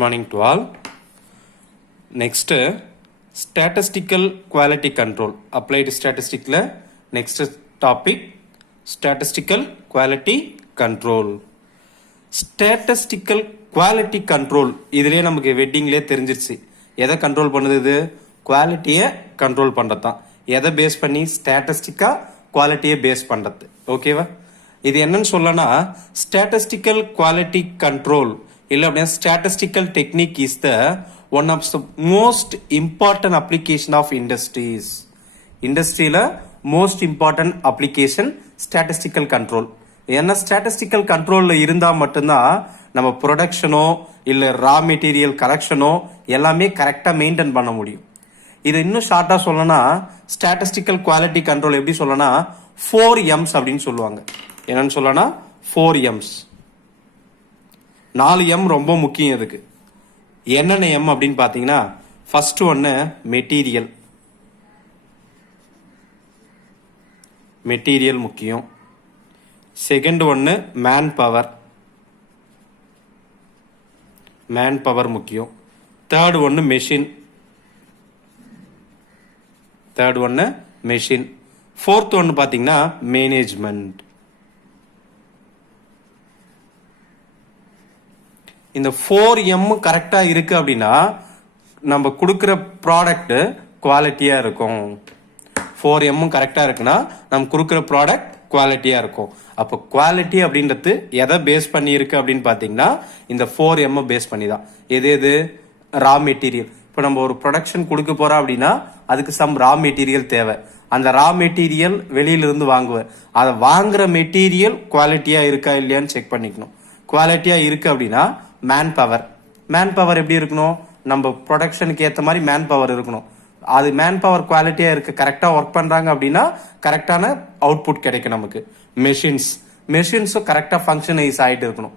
Morning to all. Next, statistical quality control. Applied statistic la next topic, statistical quality control. Statistical quality control இதிலே நமக்கு வெட்டிங்லேயே தெரிஞ்சிருச்சு. எதை control பண்ணுது? இது குவாலிட்டியை கண்ட்ரோல் பண்ணுறது தான். எதை பேஸ் பண்ணி? ஸ்டாட்டிஸ்டிக்கா குவாலிட்டியை பேஸ் பண்ணுறது. ஓகேவா? இது என்னன்னு சொல்லனா ஸ்டாட்டிஸ்டிக்கல் குவாலிட்டி கண்ட்ரோல் இல்லை அப்படின்னா statistical technique is the one of the most important application of industries. இண்டஸ்ட்ரியில most important application statistical control. ஏன்னா ஸ்டாட்டிஸ்டிக்கல் கண்ட்ரோல்ல இருந்தா மட்டும்தான் நம்ம ப்ரொடக்ஷனோ இல்ல ரா மெட்டீரியல் கலெக்ஷனோ எல்லாமே கரெக்டா மெயின்டைன் பண்ண முடியும். இது இன்னும் ஷார்ட்டா சொல்லணும்னா ஸ்டாட்டிஸ்டிக்கல் குவாலிட்டி கண்ட்ரோல் எப்படி சொல்லணும்னா 4 M's அப்படின்னு சொல்லுவாங்க. என்னன்னு சொல்லனா 4 M's. 4 M ரொம்ப முக்கியம். இதுக்கு என்னென்ன M அப்படின்னு பாத்தீங்கன்னா ஃபர்ஸ்ட் ஒன்னு மெட்டீரியல். மெட்டீரியல் முக்கியம். செகண்ட் ஒன்னு மேன் பவர். மேன் பவர் முக்கியம். தேர்ட் ஒன்னு மெஷின். தேர்ட் ஒன்னு மெஷின். ஃபோர்த் ஒன்னு பாத்தீங்கன்னா மேனேஜ்மெண்ட். இந்த 4M கரெக்டா இருக்கு அப்படின்னா நம்ம கொடுக்குற ப்ராடக்ட் குவாலிட்டியா இருக்கும். 4M கரெக்டா இருக்குன்னா நம்ம கொடுக்குற ப்ராடக்ட் குவாலிட்டியா இருக்கும். அப்போ குவாலிட்டி அப்படின்றது எதை பேஸ் பண்ணி இருக்கு அப்படின்னு பாத்தீங்கன்னா இந்த 4M பேஸ் பண்ணி தான். எது ரா மெட்டீரியல். இப்போ நம்ம ஒரு ப்ரொடக்ஷன் கொடுக்க போறோம் அப்படின்னா அதுக்கு சம் ரா மெட்டீரியல் தேவை. அந்த ரா மெட்டீரியல் வெளியில இருந்து வாங்குவேன். அதை வாங்குற மெட்டீரியல் குவாலிட்டியா இருக்கா இல்லையான்னு செக் பண்ணிக்கணும். குவாலிட்டியா இருக்கு அப்படின்னா மேன் பவர். மேன் பவர் எப்படி இருக்கணும்? நம்ம ப்ரொடக்ஷனுக்கு ஏற்ற மாதிரி மேன் பவர் இருக்கணும். அது மேன் பவர் குவாலிட்டியா இருக்கு, கரெக்டா ஒர்க் பண்றாங்க அப்படின்னா கரெக்டான அவுட்புட் கிடைக்கும் நமக்கு. மெஷின்ஸ். மெஷின்ஸும் கரெக்டா ஃபங்க்ஷனைஸ் ஆயிட்டு இருக்கணும்.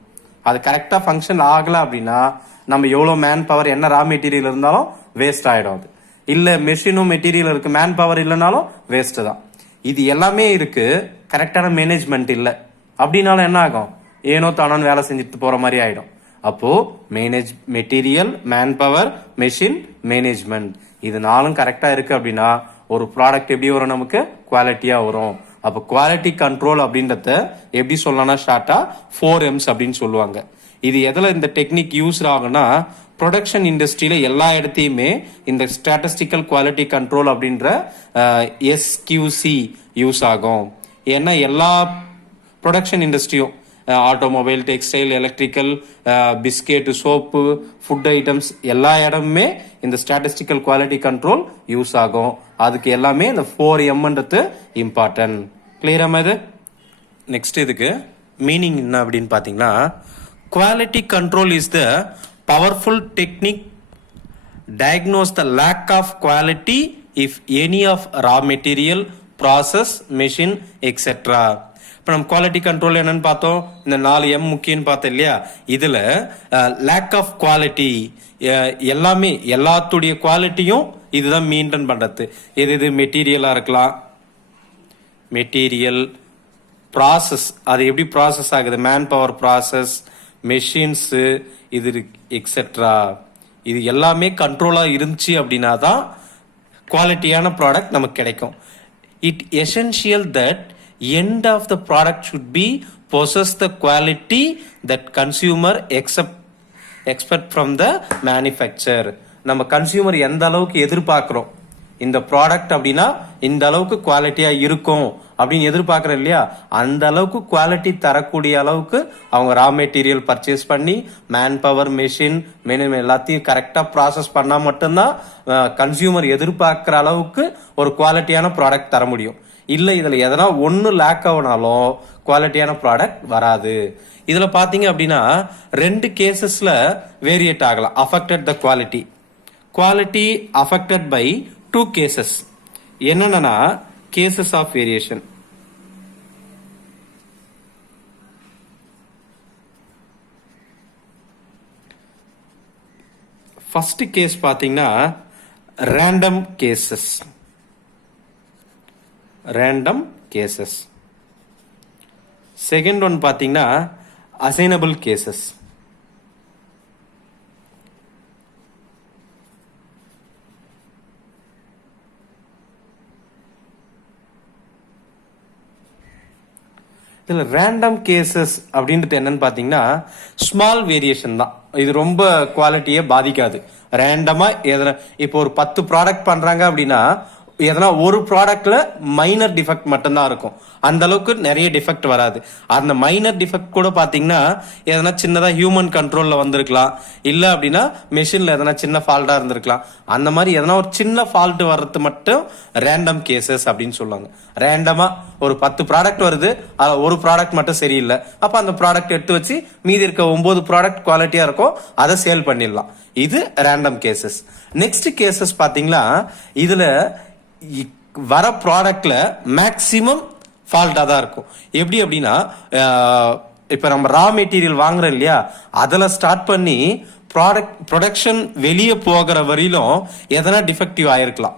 அது கரெக்டா ஃபங்க்ஷன் ஆகல அப்படின்னா நம்ம எவ்வளவு மேன் பவர் என்ன ரா மெட்டீரியல் இருந்தாலும் வேஸ்ட் ஆயிடும். அது இல்ல மெஷினும் மெட்டீரியல் இருக்கு, மேன் பவர் இல்லைனாலும் வேஸ்ட் தான். இது எல்லாமே இருக்கு, கரெக்டான மேனேஜ்மெண்ட் இல்ல அப்படின்னாலும் என்ன ஆகும்? ஏனோ தானோன்னு வேலை செஞ்சுட்டு போற மாதிரி ஆயிடும். அப்போ material, man power, machine, management இது நாலும் கரெக்டா இருக்கு அப்படின்னா ஒரு ப்ராடக்ட் எப்படி வரும்? நமக்கு குவாலிட்டியா வரும். அப்போ குவாலிட்டி கண்ட்ரோல் அப்படின்றத எப்படி சொல்லலாம்னா ஷார்ட்டா 4M's அப்படின்னு சொல்லுவாங்க. இது எதுல இந்த டெக்னிக் யூஸ் ஆகும்னா ப்ரொடக்ஷன் இண்டஸ்ட்ரியில எல்லா இடத்தையுமே இந்த ஸ்டாட்டிஸ்டிக்கல் குவாலிட்டி கண்ட்ரோல் அப்படின்ற SQC யூஸ் ஆகும். ஏன்னா எல்லா ப்ரொடக்ஷன் இண்டஸ்ட்ரியும் automobile, textile, electrical, biscuit, soap, food items எல்லா இடமுமே இந்த ஸ்டாட்டிஸ்டிக்கல் குவாலிட்டி கண்ட்ரோல் யூஸ் ஆகும். அதுக்கு எல்லாமே இந்த 4Mன்றது இம்பார்ட்டன்ட். கிளியரா இது? நெக்ஸ்ட் இதுக்கு மீனிங் என்ன அப்படின்னு பாத்தீங்கன்னா quality control is the powerful technique diagnose the lack of quality if any of raw material, process, machine, etc. இப்போ நம்ம குவாலிட்டி கண்ட்ரோல் என்னன்னு பார்த்தோம். இந்த 4M முக்கியம்னு பார்த்தோம் இல்லையா? இதுல லேக் ஆஃப் குவாலிட்டி எல்லாமே எல்லாத்துடைய குவாலிட்டியும் இதுதான் மெயின்டைன் பண்றது. எது மெட்டீரியலா இருக்கலாம், மெட்டீரியல், ப்ராசஸ் அது எப்படி ப்ராசஸ் ஆகுது, மேன் பவர் ப்ராசஸ், மெஷின்ஸ் இது எக்ஸெட்ரா. இது எல்லாமே கண்ட்ரோலா இருந்துச்சு அப்படின்னா தான் குவாலிட்டியான ப்ராடக்ட் நமக்கு கிடைக்கும். It essential that end of the product should be possess the quality that consumer expect from the manufacturer. நம்ம கன்சியூமர் எந்த அளவுக்கு எதிர்பார்க்கிறோம் இந்த ப்ராடக்ட் அப்படின்னா இந்த அளவுக்கு குவாலிட்டியா இருக்கும் அப்படின்னு எதிர்பார்க்கறோம் இல்லையா? அந்த அளவுக்கு குவாலிட்டி தரக்கூடிய அளவுக்கு அவங்க ரா மெட்டீரியல் பர்ச்சேஸ் பண்ணி மேன் பவர், மெஷின், எல்லாத்தையும் கரெக்டா ப்ராசஸ் பண்ணா மட்டும்தான் கன்சியூமர் எதிர்பார்க்கிற அளவுக்கு ஒரு குவாலிட்டியான ப்ராடக்ட் தர முடியும். இல்ல இதுல எதனா ஒன்னு லேக் ஆனாலும் குவாலிட்டியான ப்ராடக்ட் வராது. இதுல பாத்தீங்க அப்படின்னா 2 கேசஸ்ல வேரியேட் ஆகலாம். Affected the quality. Quality affected by 2 cases. என்னன்னா cases of variation. First case பாத்தீங்கன்னா random cases. random cases. Second one பாத்தீங்கன்னா assignable cases. இதில் ரேண்டம் கேசஸ் அப்படின்றது என்னன்னு பார்த்தீங்கன்னா ஸ்மால் வேரியேஷன் தான். இது ரொம்ப குவாலிட்டியை பாதிக்காது. ரேண்டமா எதனா இப்போ ஒரு 10 ப்ராடக்ட் பண்றாங்க அப்படின்னா எதனா ஒரு ப்ராடக்ட்ல மைனர் டிஃபெக்ட் மட்டும்தான் இருக்கும். அந்த அளவுக்கு நிறைய டிஃபெக்ட் வராது. அந்த மைனர் டிஃபெக்ட் கூட பாத்தீங்கன்னா எதனா சின்னதா ஹியூமன் கண்ட்ரோல்ல வந்திருக்கலாம், இல்ல அப்படின்னா மெஷின்ல எதனா சின்ன ஃபால்ட்டா இருந்திருக்கலாம். அந்த மாதிரி எதனா ஒரு சின்ன ஃபால்ட் வர்றது மட்டும் ரேண்டம் கேசஸ் அப்படின்னு சொல்லுவாங்க. ரேண்டமா ஒரு 10 ப்ராடக்ட் வருது, அதுல ஒரு ப்ராடக்ட் மட்டும் சரியில்லை, அப்ப அந்த ப்ராடக்ட் எடுத்து வச்சு மீதி இருக்க 9 ப்ராடக்ட் குவாலிட்டியா இருக்கும், அதை சேல் பண்ணிடலாம். இது ரேண்டம் கேசஸ். நெக்ஸ்ட் கேசஸ் பாத்தீங்கன்னா இதுல வர ப்ராடக்ட்ல மேக்சிமம் ஃபால்ட்டா தான் இருக்கும். எப்படி அப்படின்னா இப்ப நம்ம ரா மெட்டீரியல் வாங்குறோம் இல்லையா, அதில் ஸ்டார்ட் பண்ணி ப்ரொடக்ஷன் வெளியே போகிற வரையிலும் எதனா டிஃபெக்டிவ் ஆயிருக்கலாம்.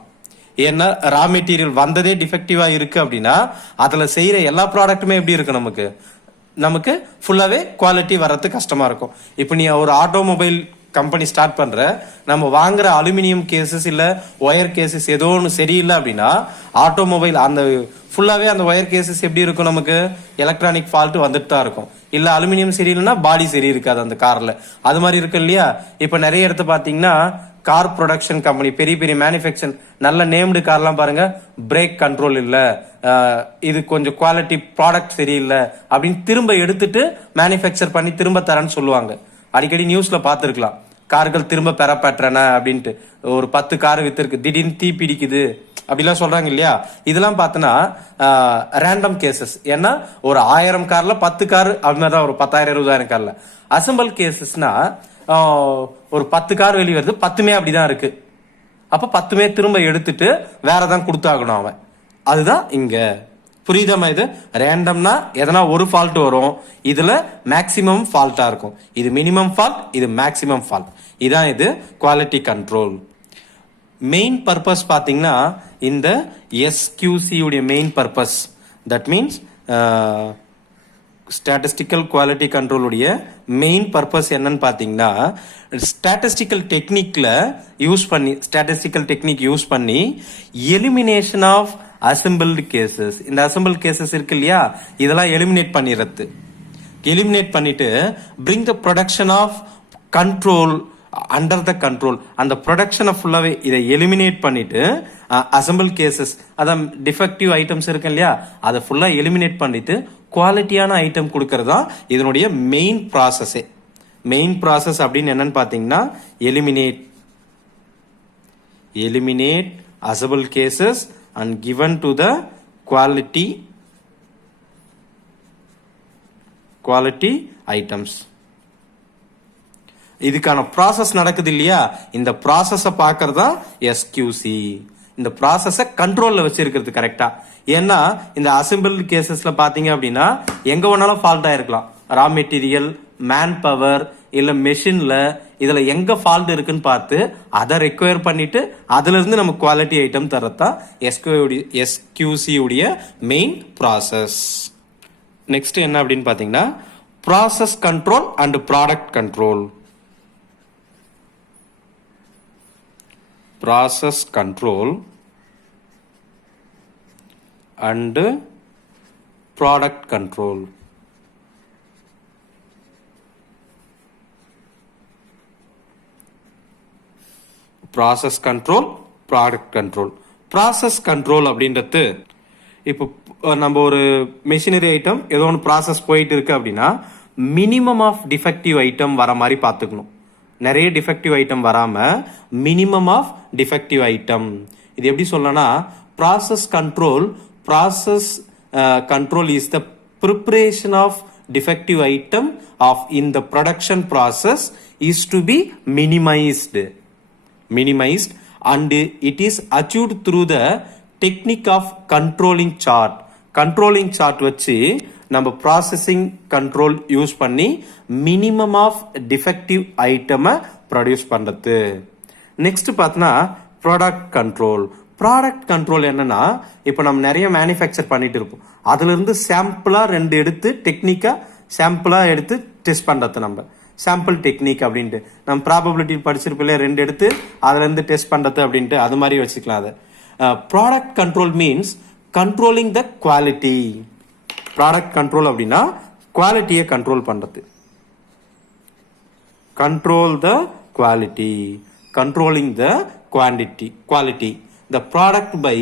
ஏன்னா ரா மெட்டீரியல் வந்ததே டிஃபெக்டிவா இருக்கு அப்படின்னா அதுல செய்யற எல்லா ப்ராடக்ட்டுமே எப்படி இருக்கு, நமக்கு ஃபுல்லாவே குவாலிட்டி வர்றது கஷ்டமா இருக்கும். இப்போ நீ ஒரு ஆட்டோமொபைல் கம்பெனி ஸ்டார்ட் பண்ற, நம்ம வாங்குற அலுமினியம் கேசஸ் இல்ல ஒயர் கேசஸ் ஏதோ ஒன்று சரியில்லை அப்படின்னா ஆட்டோமொபைல் அந்த ஃபுல்லாவே அந்த ஒயர் கேசஸ் எப்படி இருக்கும், நமக்கு எலக்ட்ரானிக் ஃபால்ட் வந்துட்டு தான் இருக்கும். இல்ல அலுமினியம் சரியில்லைன்னா பாடி சரி இருக்காது அந்த கார்ல. அது மாதிரி இருக்கு இல்லையா. இப்ப நிறைய இடத்த பாத்தீங்கன்னா கார் ப்ரொடக்ஷன் கம்பெனி, பெரிய பெரிய மேனுஃபேக்சர், நல்ல நேம்டு கார்லாம் பாருங்க, பிரேக் கண்ட்ரோல் இல்ல, இது கொஞ்சம் குவாலிட்டி ப்ராடக்ட் சரியில்லை அப்படின்னு திரும்ப எடுத்துட்டு மேனுஃபேக்சர் பண்ணி திரும்ப தரேன்னு சொல்லுவாங்க. அடிக்கடி நியூஸ்ல பாத்துருக்கலாம், கார்கள் திரும்ப பெறப்பற்றன அப்படின்ட்டு. ஒரு 10 கார் வித்திருக்கு, திடீர்னு தீ பிடிக்குது அப்படிலாம் சொல்றாங்க இல்லையா. இதெல்லாம் பார்த்தோன்னா ரேண்டம் கேசஸ். ஏன்னா ஒரு 1000 கார்ல 10 கார் அது மாதிரி தான், ஒரு 10,000 20,000 கார்ல. அசம்பிள் கேசஸ்னா ஒரு 10 கார் வெளியே வருது, 10மே அப்படிதான் இருக்கு. அப்ப 10மே திரும்ப எடுத்துட்டு வேறதான் கொடுத்தாகணும் அவன். அதுதான் இங்க. புரியுதாமா? இது ரேண்டம்னா எதனா ஒரு ஃபால்ட் வரும், இதுல மேக்சிமம் ஃபால்ட்டா இருக்கும். இது மினிமம் ஃபால்ட், இது மேக்சிமம் ஃபால்ட். இதான் இது குவாலிட்டி கண்ட்ரோல். மெயின் பர்பஸ் பாத்தீங்கன்னா இந்த எஸ்கியூசி உடைய main purpose, that means statistical quality control உடைய மெயின் பர்பஸ் என்னன்னு பாத்தீங்கன்னா ஸ்டாட்டிஸ்டிக்கல் டெக்னிக் யூஸ் பண்ணி எலிமினேஷன் ஆஃப் அசம்பிள்டு கேசஸ். இந்த அசம்பிள் கேசஸ் இருக்கு இல்லையா, இதெல்லாம் எலிமினேட் பண்ணிட்டு bring the production of control under the control. அந்த ப்ரொடக்ஷனை ஃபுல்லாவே இதை எலிமினேட் பண்ணிட்டு அசம்பிள் கேசஸ், அதான் டிஃபெக்டிவ் ஐட்டம்ஸ் இருக்கு இல்லையா, அதை ஃபுல்லா எலிமினேட் பண்ணிட்டு குவாலிட்டியான ஐட்டம் கொடுக்கறது தான் இதனுடைய மெயின் ப்ராசஸே. மெயின் ப்ராசஸ் அப்படின்னு என்னன்னு பாத்தீங்கன்னா eliminate assemble cases and given to the quality items. இதுக்கான ப்ராசஸ் நடக்குது இல்லையா, இந்த ப்ராசஸ பார்க்கறதா எஸ்கியூசி. இந்த ப்ராசஸ கண்ட்ரோல்ல வச்சிருக்கிறது கரெக்டா. ஏன்னா இந்த அசெம்பிள் கேசஸ்ல பாத்தீங்க அப்படின்னா எங்க வேணாலும் ஃபால்ட் ஆயிருக்கலாம். ரா மெட்டீரியல், மேன் பவர், இல்ல மெஷின்ல, இதுல எங்க ஃபால்ட் இருக்குன்னு பார்த்து அதை ரெக்வயர் பண்ணிட்டு அதுல இருந்து நம்ம குவாலிட்டி ஐட்டம் தரதான் எஸ்கியூசி உடைய மெயின் ப்ராசஸ். நெக்ஸ்ட் என்ன அப்படின்னு பாத்தீங்கன்னா process control and product control. Process control and product control. Process control, product control. Process control அப்படின்றது இப்போ நம்ம ஒரு மெஷினரி ஐட்டம் ஏதோ ஒன்று ப்ராசஸ் போயிட்டு இருக்கு அப்படின்னா மினிமம் ஆஃப் டிஃபெக்டிவ் ஐட்டம் வர மாதிரி பார்த்துக்கணும். நிறைய டிஃபெக்டிவ் ஐட்டம் வராம மினிமம் ஆஃப் டிஃபெக்டிவ் ஐட்டம். இது எப்படி சொல்லனா, process control is the preparation of defective item of in the production process is to be minimized and it is achieved through the technique of controlling chart வச்சு நம்ம processing control use பண்ணி minimum of defective ஐட்டமை produce பண்றது. Next பார்த்தோன்னா product control என்னன்னா, இப்போ நம்ம நிறைய மேனுஃபேக்சர் பண்ணிட்டு இருப்போம், அதுல இருந்து சாம்பிளா 2 எடுத்து டெக்னிக்கா சாம்பிளா எடுத்து டெஸ்ட் பண்றது. நம்ம சாம்பிள் டெக்னிக் அப்படின்ட்டு நம்ம ப்ராபபிலிட்டி படிச்சிருப்போம், 2 எடுத்து அதுல இருந்து டெஸ்ட் பண்றது அப்படின்ட்டு அது மாதிரி வச்சுக்கலாம். அதை product control means controlling the quality. Product control அப்படின்னா குவாலிட்டியை கண்ட்ரோல் பண்றது. Control the quality, controlling the quality the product by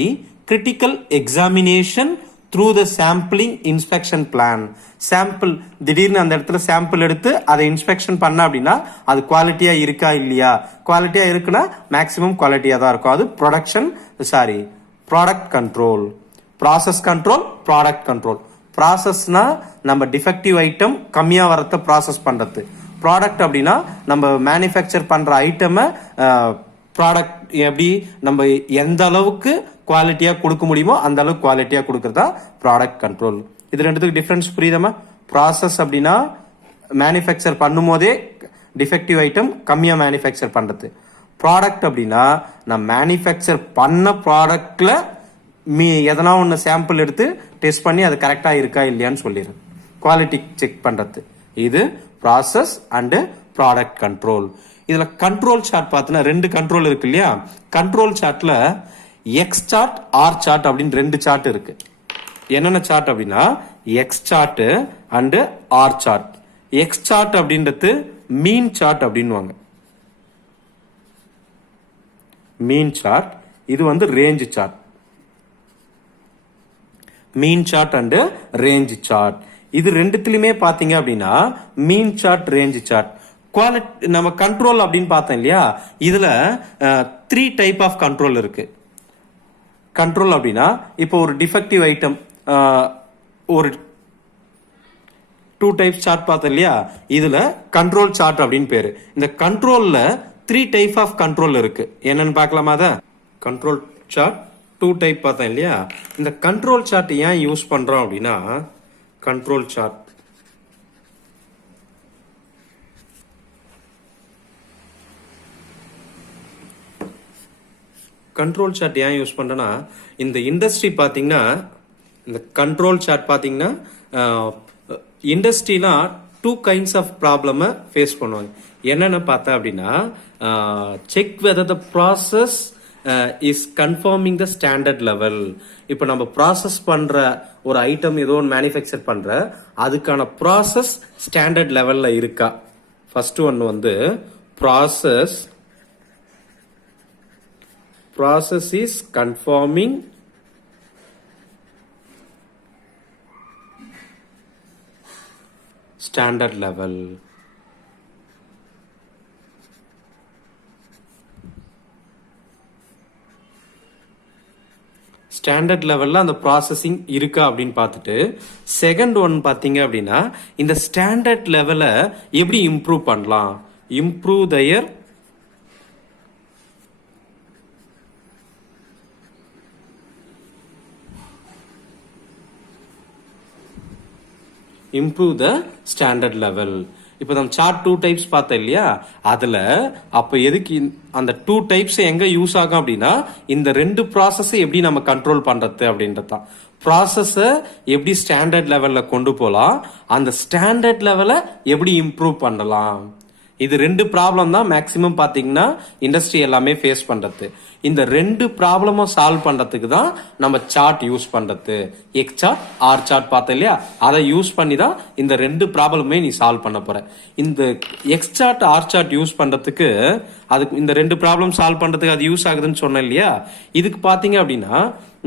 critical examination through the sampling inspection plan. Sample திடீர்னு அந்த இடத்துல சாம்பிள் எடுத்து அதை இன்ஸ்பெக்ஷன் பண்ண அப்படின்னா அது குவாலிட்டியா இருக்கா இல்லையா, குவாலிட்டியா இருக்குன்னா மேக்ஸிமம் குவாலிட்டியா தான் இருக்கும். அது product control. Process control, product control. ப்ராசஸ்னா நம்ம டிஃபெக்டிவ் ஐட்டம் கம்மியா வரத ப்ராசஸ் பண்றது. ப்ராடக்ட் அப்படின்னா நம்ம மேனுஃபேக்சர் பண்ற ஐட்டமை ப்ராடக்ட் எப்படி நம்ம எந்த அளவுக்கு குவாலிட்டியா கொடுக்க முடியுமோ அந்த அளவுக்கு குவாலிட்டியா கொடுக்கறதா ப்ராடக்ட் கண்ட்ரோல். இது ரெண்டுத்துக்கு டிஃபரன்ஸ் புரியுதாமா? ப்ராசஸ் அப்படின்னா மேனுஃபேக்சர் பண்ணும் போதே டிஃபெக்டிவ் ஐட்டம் கம்மியா மேனுஃபேக்சர் பண்றது. ப்ராடக்ட் அப்படின்னா நான் மேனுஃபேக்சர் பண்ண ப்ராடக்ட்ல எதனா ஒன்று சாம்பிள் எடுத்து டெஸ்ட் பண்ணி அது கரெக்டா இருக்கா இல்லையான்னு சொல்லிடுறேன், குவாலிட்டி செக் பண்றது. இது ப்ராசஸ் அண்ட் ப்ராடக்ட் கண்ட்ரோல். இதுல கண்ட்ரோல் சார்ட் பார்த்தீங்கன்னா 2 கண்ட்ரோல் இருக்கு இல்லையா? கண்ட்ரோல் சார்ட்ல எக்ஸ் சார்ட், ஆர் சார்ட் அப்படின்னு 2 சார்ட் இருக்கு. என்னென்ன சார்ட் அப்படின்னா X chart and R chart. X chart அப்படின்றது மீன் சார்ட் அப்படின்னுவாங்க. Mean chart. இது வந்து range chart. Mean chart and range chart. இது ரெண்டுத்திலுமே பாத்தீங்க அப்படின்னா mean chart, range chart. Quality நம்ம கண்ட்ரோல் அப்படின்னு பார்த்தோம் இல்லையா? இதுல 3 டைப் ஆஃப் கண்ட்ரோல் இருக்கு. கண்ட்ரோல் அப்படின்னா இப்போ ஒரு டிஃபெக்டிவ் ஐட்டம் ஒரு 2 டைப்ஸ் சார்ட் பார்த்தோம் இல்லையா? இதுல கண்ட்ரோல் சார்ட் அப்படின்னு பேரு. இந்த கண்ட்ரோல்ல 3 டைப் ஆஃப் கண்ட்ரோல் இருக்கு. என்னன்னு பார்க்கலாமா? அத கண்ட்ரோல் சார்ட் 2 டைப் பார்த்தோம் இல்லையா? இந்த கண்ட்ரோல் சார்ட் ஏன் யூஸ் பண்றோம் அப்படின்னா கண்ட்ரோல் சார்ட் ஏன் யூஸ் பண்றேன்னா இந்த இண்டஸ்ட்ரி பாத்தீங்கன்னா இந்த கண்ட்ரோல் சார்ட் பாத்தீங்கன்னா இண்டஸ்ட்ரிலாம் 2 கைண்ட்ஸ் ஆஃப் ப்ராப்ளம் ஃபேஸ் பண்ணுவாங்க. என்னன்னு பார்த்தா அப்படின்னா check whether the process is conforming the standard level. இப்போ நம்ம ப்ராசஸ் பண்ற ஒரு ஐட்டம் ஏதோ ஒன்று மேனுஃபேக்சர் பண்ற அதுக்கான ப்ராசஸ் ஸ்டாண்டர்ட் லெவல்ல இருக்கா. ஃபர்ஸ்ட் ஒன் வந்து process is conforming standard level. Standard லெவல்ல அந்த ப்ராசஸிங் இருக்கா அப்படின்னு பார்த்துட்டு செகண்ட் ஒன் பாத்தீங்க அப்படின்னா இந்த ஸ்டாண்டர்ட் லெவலை எப்படி இம்ப்ரூவ் பண்ணலாம், இம்ப்ரூவ் த ஸ்டாண்டர்ட் லெவல். இப்போ நம்ம சார்ட் 2 டைப்ஸ் பார்த்தோம் இல்லையா? அதுல அப்ப எதுக்கு அந்த 2 டைப்ஸ் எங்க யூஸ் ஆகும் அப்படின்னா இந்த 2 ப்ராசஸ் எப்படி நம்ம கண்ட்ரோல் பண்றது அப்படின்றதான். ப்ராசஸ எப்படி ஸ்டாண்டர்ட் லெவல்ல கொண்டு போலாம், அந்த ஸ்டாண்டர்ட் லெவலை எப்படி இம்ப்ரூவ் பண்ணலாம். இது 2 ப்ராப்ளம் தான் மேக்சிமம் பாத்தீங்கன்னா இண்டஸ்ட்ரி எல்லாமே ஃபேஸ் பண்றது. இந்த 2 ப்ராப்ளமும் சால்வ் பண்றதுக்கு தான் நம்ம சார்ட் யூஸ் பண்றது. எக்ஸ் சார்ட், ஆர் சார்ட் பார்த்தோம் இல்லையா? அதை யூஸ் பண்ணி தான் இந்த 2 ப்ராப்ளமே நீ சால்வ் பண்ண போற. இந்த X chart, R chart use பண்றதுக்கு அதுக்கு இந்த 2 ப்ராப்ளம் சால்வ் பண்றதுக்கு அது யூஸ் ஆகுதுன்னு சொன்னேன் இல்லையா? இதுக்கு பாத்தீங்க அப்படின்னா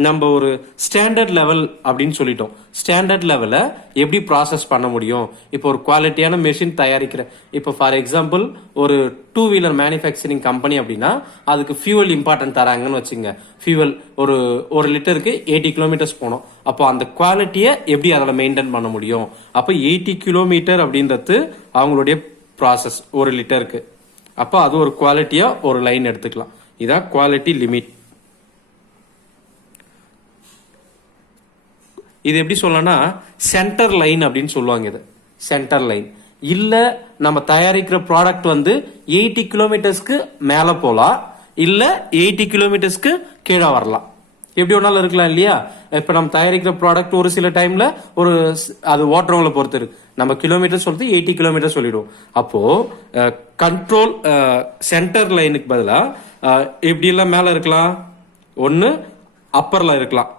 நம்ம ஒரு ஸ்டாண்டர்ட் லெவல் அப்படின்னு சொல்லிட்டோம். ஸ்டாண்டர்ட் லெவலை எப்படி ப்ராசஸ் பண்ண முடியும்? இப்போ ஒரு குவாலிட்டியான மெஷின் தயாரிக்கிற, இப்போ ஃபார் எக்ஸாம்பிள் ஒரு 2 வீலர் மேனுஃபேக்சரிங் கம்பெனி அப்படின்னா அதுக்கு ஃபியூவல் இம்பார்ட்டன்ட் தராங்கன்னு வச்சுங்க. ஃபியூவல் ஒரு லிட்டருக்கு 80 கிலோமீட்டர்ஸ் போனோம். அப்போ அந்த குவாலிட்டியை எப்படி அதில் மெயின்டைன் பண்ண முடியும்? அப்போ 80 கிலோமீட்டர் அப்படின்றது அவங்களுடைய ப்ராசஸ் ஒரு லிட்டருக்கு. அப்போ அது ஒரு குவாலிட்டியா ஒரு லைன் எடுத்துக்கலாம். இதான் குவாலிட்டி லிமிட். இது எப்படி சொல்லலாம்னா சென்டர் லைன் அப்படின்னு சொல்லுவாங்க. இது சென்டர் லைன். இல்ல நம்ம தயாரிக்கிற ப்ராடக்ட் வந்து 80 கிலோமீட்டர்ஸ்க்கு மேல போலாம், இல்ல 80 கிலோமீட்டர்ஸ்க்கு கீழே வரலாம். எப்படி ஒன்னாலும் இருக்கலாம் இல்லையா? இப்ப நம்ம தயாரிக்கிற ப்ராடக்ட் ஒரு சில டைம்ல அது ஓட்டுறவங்களை பொறுத்து இருக்கு. நம்ம கிலோமீட்டர் சொல்றது 80 கிலோமீட்டர் சொல்லிடுவோம். அப்போ கண்ட்ரோல் சென்டர் லைனுக்கு பதிலா எப்படி எல்லாம் மேல இருக்கலாம், ஒன்னு அப்பர்ல இருக்கலாம்,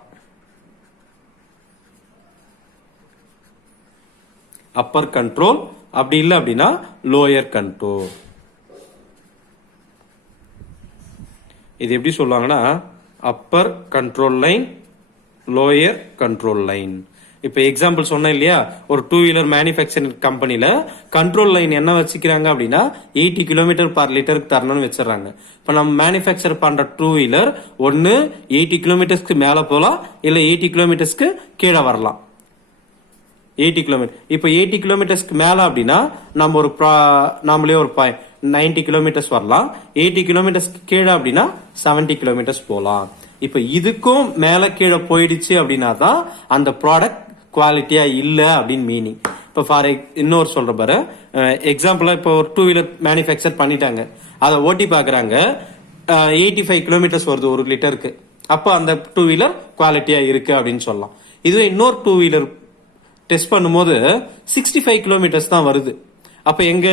அப்பர் கண்ட்ரோல், அப்படி இல்லை அப்படின்னா லோயர் கண்ட்ரோல். இது எப்படி சொல்லுவாங்கன்னா upper control line, lower control line. இப்ப எக்ஸாம்பிள் சொன்னேன் இல்லையா, ஒரு 2 வீலர் மேனுஃபேக்சரிங் கம்பெனில கண்ட்ரோல் லைன் என்ன வச்சுக்கிறாங்க அப்படின்னா 80 கிலோமீட்டர் பர் லிட்டருக்கு தரணும்னு வச்சிடறாங்க. இப்ப நம்ம மேனுஃபேக்சர் பண்ற 2 வீலர் ஒன்னு 80 கிலோமீட்டர்ஸ்க்கு மேல போகலாம், இல்ல 80 கிலோமீட்டர்ஸ்க்கு கீழே வரலாம். 80 கிலோமீட்டர், இப்ப 80 கிலோமீட்டர்ஸ்க்கு மேல அப்படின்னா நம்ம ஒரு நாமளே ஒரு 90 கிலோமீட்டர்ஸ் வரலாம். 80 கிலோமீட்டர்ஸ்க்கு கீழே அப்படின்னா 70 கிலோமீட்டர்ஸ் போகலாம். இப்ப இதுக்கும் மேல கீழே போயிடுச்சு அப்படின்னா தான் அந்த ப்ராடக்ட் குவாலிட்டியா இல்ல அப்படின்னு மீனிங். இப்ப ஃபார் இன்னொரு சொல்ற பாரு, எக்ஸாம்பிளா இப்போ ஒரு 2 வீலர் மேனுஃபேக்சர் பண்ணிட்டாங்க, அதை ஓட்டி பாக்குறாங்க, 85 கிலோமீட்டர்ஸ் வருது ஒரு லிட்டருக்கு. அப்ப அந்த 2 வீலர் குவாலிட்டியா இருக்கு அப்படின்னு சொல்லலாம். இதுவே இன்னொரு 2 வீலர் டெஸ்ட் பண்ணும்போது 65 கிலோமீட்டர்ஸ் தான் வருது. அப்ப எங்க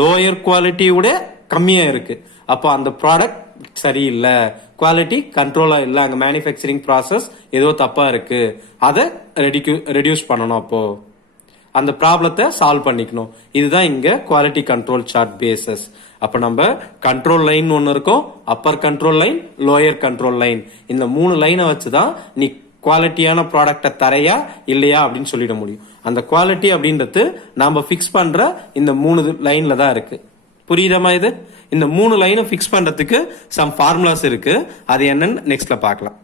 லோயர் குவாலிட்டியோட கம்மியா இருக்கு. அப்ப அந்த ப்ராடக்ட் சரியில்லை, குவாலிட்டி கண்ட்ரோலா இல்ல, அங்க மேனுஃபேக்சரிங் ப்ராசஸ் ஏதோ தப்பா இருக்கு, அதை ரெடியூஸ் பண்ணணும். அப்போ அந்த ப்ராப்ளத்தை சால்வ் பண்ணிக்கணும். இதுதான் இங்க குவாலிட்டி கண்ட்ரோல் சார்ட் பேசஸ். அப்ப நம்ம கண்ட்ரோல் லைன் ஒன்னு இருக்கும், upper control line, lower control line. இந்த 3 லைனை வச்சுதான் நீ குவாலிட்டியான ப்ராடக்டை தரையா இல்லையா அப்படின்னு சொல்லிட முடியும். அந்த குவாலிட்டி அப்படின்றது நாம பிக்ஸ் பண்ற இந்த 3 லைன்ல தான் இருக்கு. புரியுதமா இது? இந்த 3 லைனை பிக்ஸ் பண்றதுக்கு சம் ஃபார்முலாஸ் இருக்கு. அது என்னன்னு நெக்ஸ்ட்ல பார்க்கலாம்.